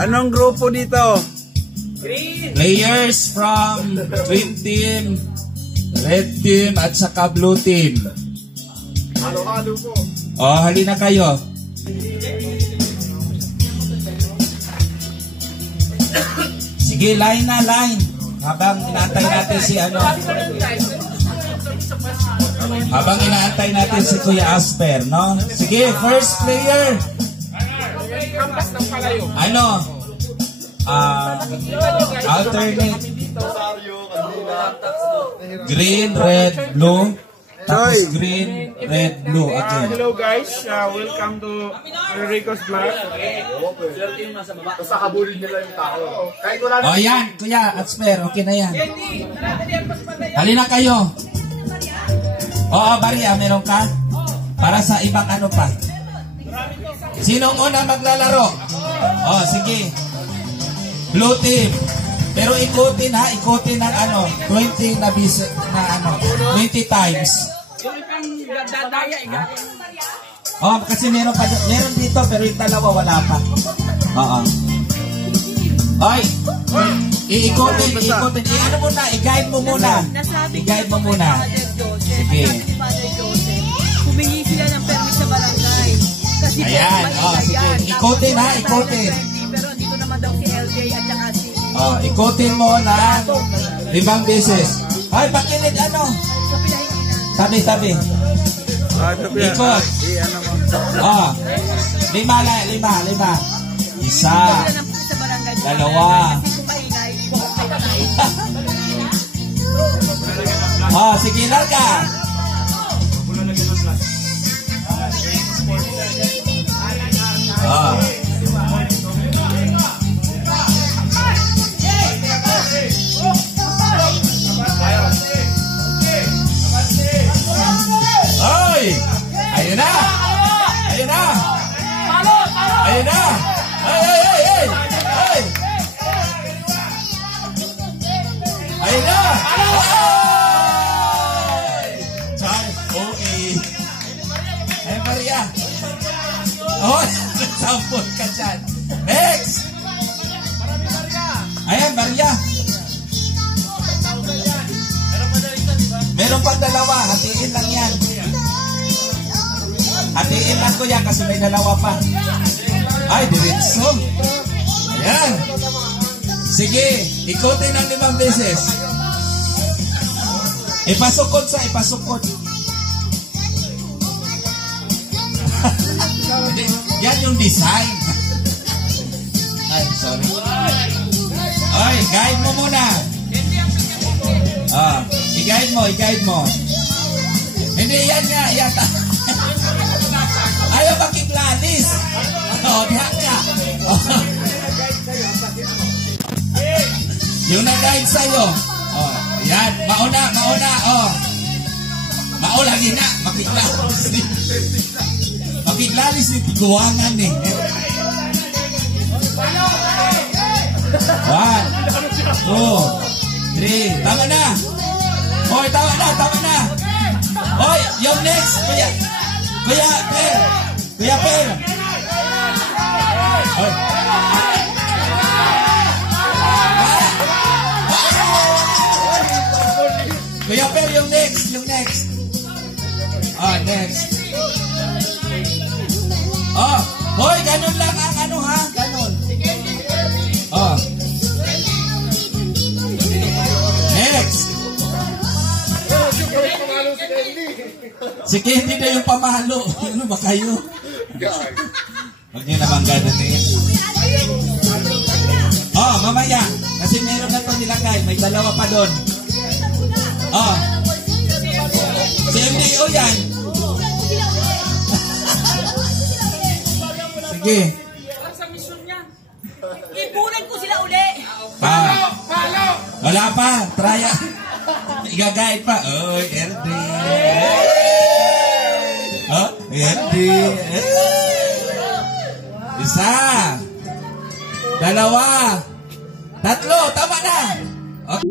Anong grupo dito? Players from Twin Team, Red Team at saka Blue Team. Halo-halo po. Oh, halina kayo. Sige, line na line. Habang inaantay natin si ano. Habang inaantay natin si Kuya Asper, no? Sige, first player. Ano? Alternate. Green, red, blue. Tapos green, red, blue. Okay. Hello guys, welcome to Rico's Vlog. Basta habulin nila yung tao. Oh yan, Kuya Asper, okay na yan. Halina kayo. Oo, Maria, meron ka? Para sa ibang ano pa. Sinong una maglalaro? Oh, sige. Blue team. Pero ikutin ha, ikutin ng ano, 20 na 20 times. Oh, kasi meron dito pero yung dalawa wala pa. Oo. Oy. Iikutin. Ano muna, i-guide mo muna. I-guide mo muna. Sige. Humingi sila ng permit sa barangay. Kasi ayan, oh, sige. Ikutin ha, ikutin. Pero dito naman daw si LJ at saka si... Oh, ikutin mo na 5 beses. Ay, pakilid ano? Tabi. Ikot. Oh, 5. Isa. Dalawa. Oh, sige lang ka. Oh. Oy! Ayun na! Ayun na! Ayun na! Ay! Ayun na! Charles, okay. Ay, Maria. Oh, sampol ka dyan. Next! Ayan, Maria. Meron pang dalawa. Hatiin lang yan. Hatiin lang ko yan kasi may dalawa pa. Ay, diretso. Ayan. Sige, ikutin ng 5 beses. Ipasukot. Yan yung design. Ay, sorry. Ay, guide mo muna. I-guide mo. Hindi, yan nga, yata. Ayaw makiglanis. Oh, diyan ka. Yung nag-guide sa'yo. Oh, yan, mauna, oh. Maulagi na, makiglanis. Makiglanis ni tiguangan eh. 1, 2, 3. Tama na. Hoy, tama na. Hoy, yung next. Kuya Per. Hoy. Kuya Per, yung next. Ah, next. Oh, hoy, ganun lang ang ano ha? Ganun. Oh. Next. Si Candy na yung pamalo. Ano ba kayo? Huwag niyo naman ganun eh. Oh, mamaya. Kasi meron na ito nilagay. May dalawa pa doon. Oh. Si MDO yan. Sige. Sa mission niya. Ipunan ko sila ulit. Wala pa. Try. Igagayad pa. Oy, RD. Oh, RD. Isa. Dalawa. Tatlo. Tama na. Okay.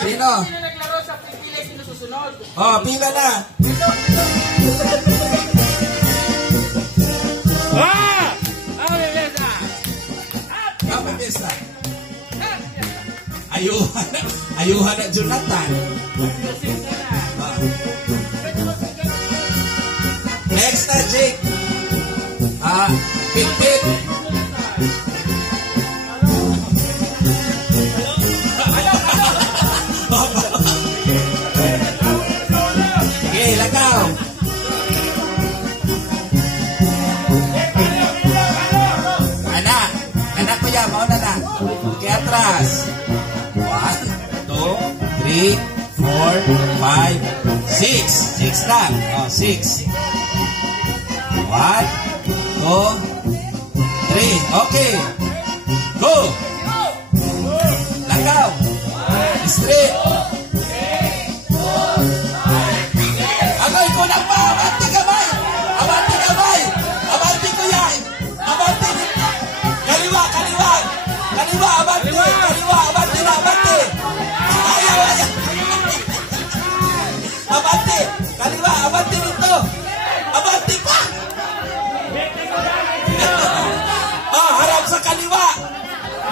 Sino? Sino naglaro sa pila, sino susunod? Oh, pila na. Mesa. Ayuhan na Jonathan. Next na Jake. Pit. Sige, lagaw. Anak ko yan, mauna na. Okay, atras. 1, 2, 3, 6. 6 lang. Oh, 6. 1, 2, 3. Okay. Go. Lagaw. Straight. Agoy ko lang pa. Abante kamay. Abante kamay. Abante ko yan. Abante. Kaliwa, kaliwa. Kaliwa, abante. Kaliwa, abante na, abante. Ayaw, ayaw. Abante. Kaliwa, abante nito. Abante pa. Harap sa kaliwa.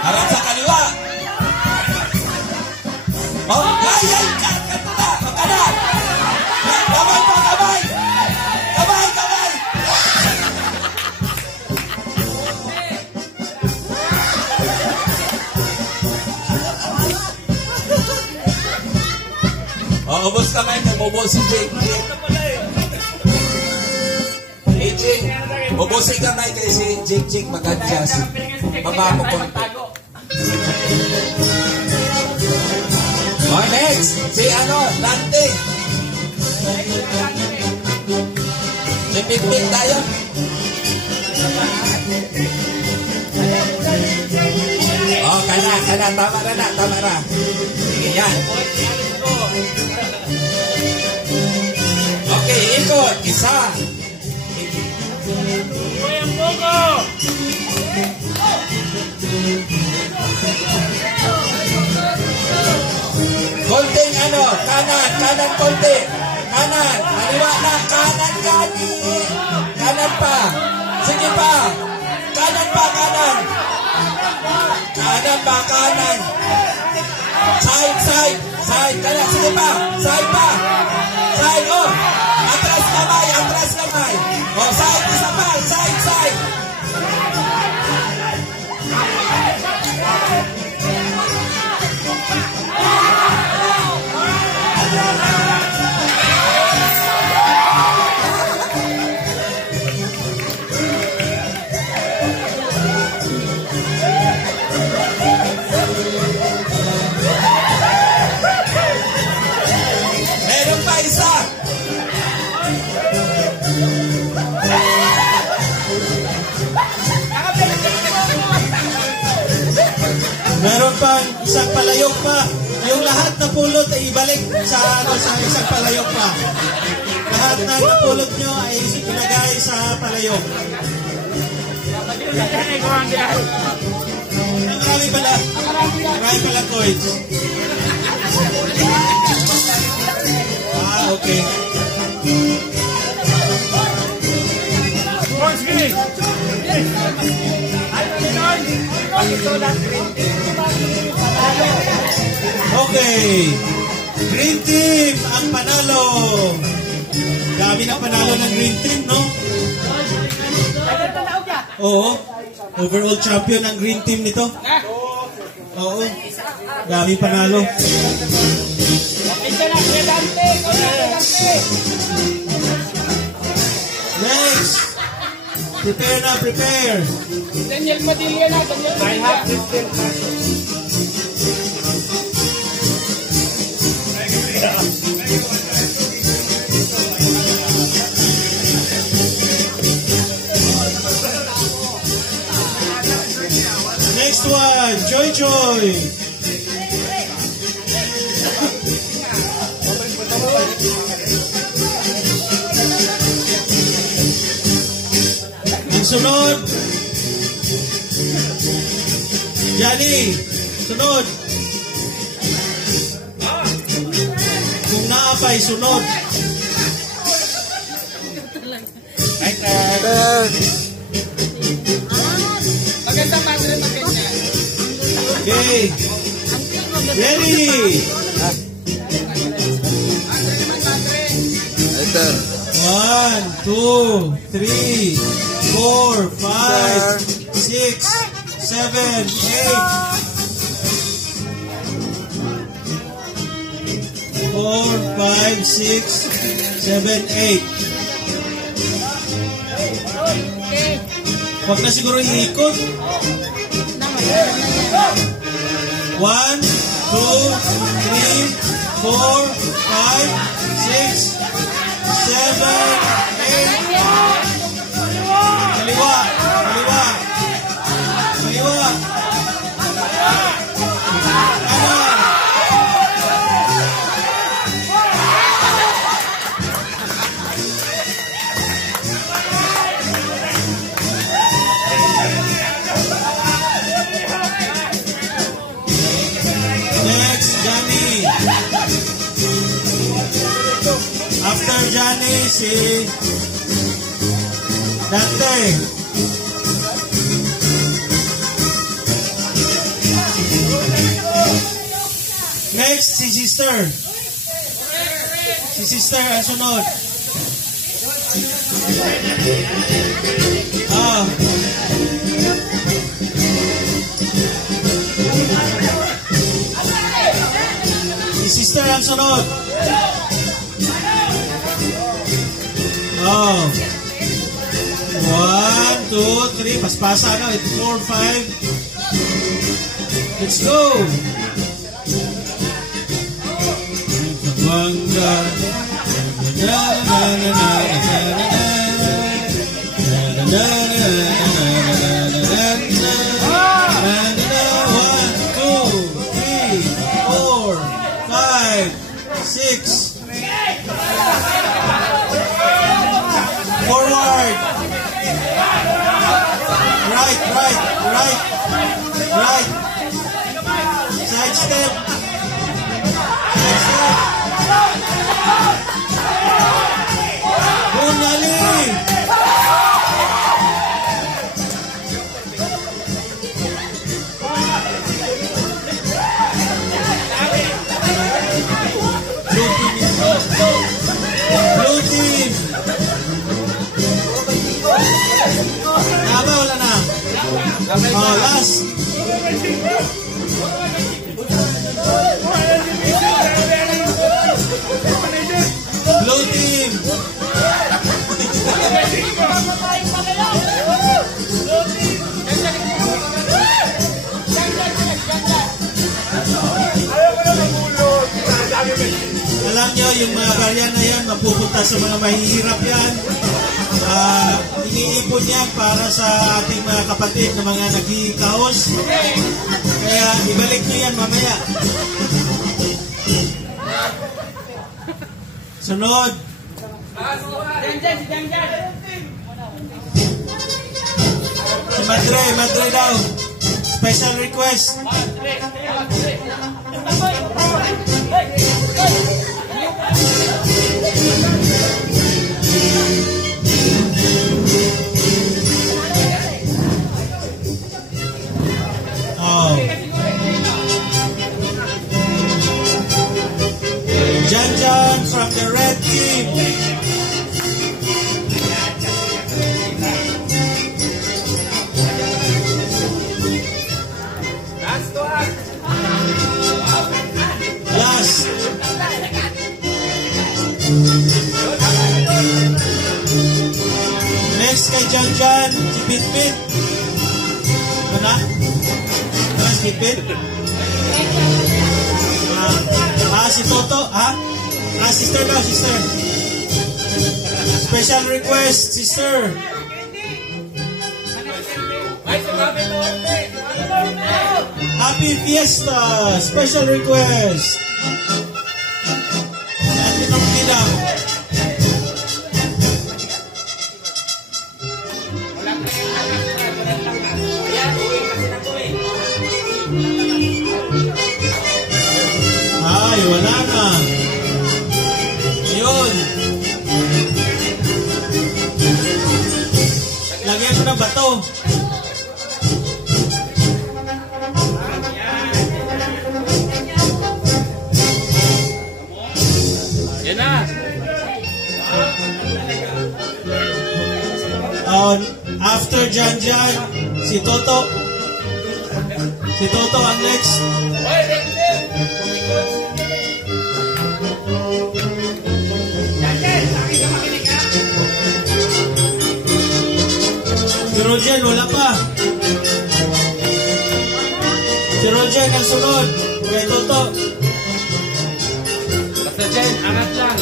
Harap sa kaliwa. Oh, ay, kata. Kamay pa, kamay. Kamay, kamay. Oh, ubos kamay. Ubos si Jake. Jake. Ubusin kamay kay si Jake mag-adjust. Baba mo konti. Oh, next. Si Dante. Si Pipit tayo. Oh, kana. Tama na. Sige, yan. Okay, ikot. Isa. Konting kanan konti. Kanan, kaliwa na, kanan. Kanan pa. Sige pa. Kanan pa. Kanan pa. Side. Kaya, sige pa. Side pa. Side, oh. Atras kamay. Oh, side, isa pa. Side. Meron pa isa. Meron pa isang palayok pa. Yung lahat na pulot ay ibalik sa isang palayok pa. Lahat na napulot nyo ay ilagay sa palayok. Marami pala coins. Okay. Okay. Green team ang panalo. Dami na panalo ng green team, no? Oo. Overall champion ang green team nito. Oo. Dami panalo. Next. Prepare. Daniel Padilla na. I have 15 pesos. Next one, Joy. Ang sunod, Johnny, sunod. Kung naapay, sunod. Magandang padre, maganda. Okay. Ready. Enter. 1, 2, 3, 4, 5, 6, 7, 8. 4, 5, 6, 7, 8. Huwag na siguro iikot. 1, 2, 3, Kaliwa. Next, Johnny. After Johnny, si Dante. Next, si Sister. Si Sister ang sunod. Si Sister ang sunod. Oh. 1, 2, 3. Paspasa na. 4, 5. Let's go. Bangga. Forward. Right. Side step. Bunali. Blue team. Wala na. Last. Blue team. Alam nyo, yung mga barya na yan, mapupunta sa mga mahihirap yan. Iniipon yan para sa ating mga kapatid na mga naghihikaos. Kaya ibalik nyo yan mamaya. Sunod. Si Madre daw. Special request. Jan from the red team. Last. Next kay Jan, si Pitpit. Ano? Si Pitpit. Si Toto, sister daw, sister. Special request, sister. Happy Fiesta, special request. Natin ang pinang. Ay, wala na. Yun. Lagyan mo ng bato. Yan na. After Jan, si Toto. Si Toto ang next. Si Roger, wala pa. Si Roger ang sunod. Kaya Toto. Angat lang.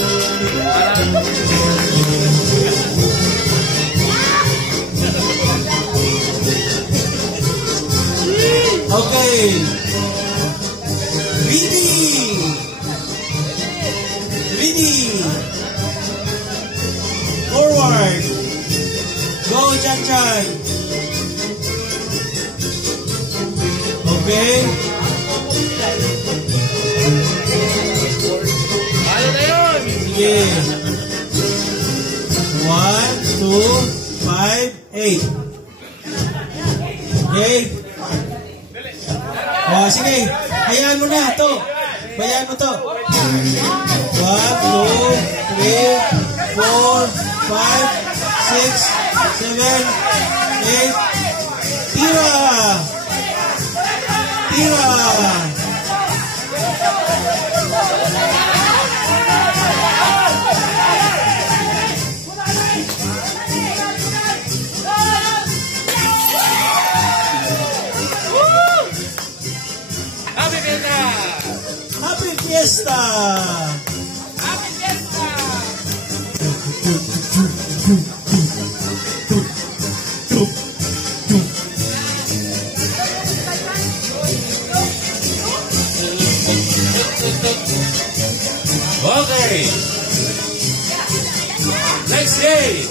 Okay. Ready. Ready. Forward. Go, Chan Chan. Okay. Ano na yun? Sige. 1, 2, 5, 8. Okay. Oh, sige. Hayaan mo na to. Hayaan mo to. 1, 2, 3, 4, 5, 6, 7, 8. Tira! Tira! Happy Fiesta! Happy Fiesta! Happy Fiesta! Okay. Next day.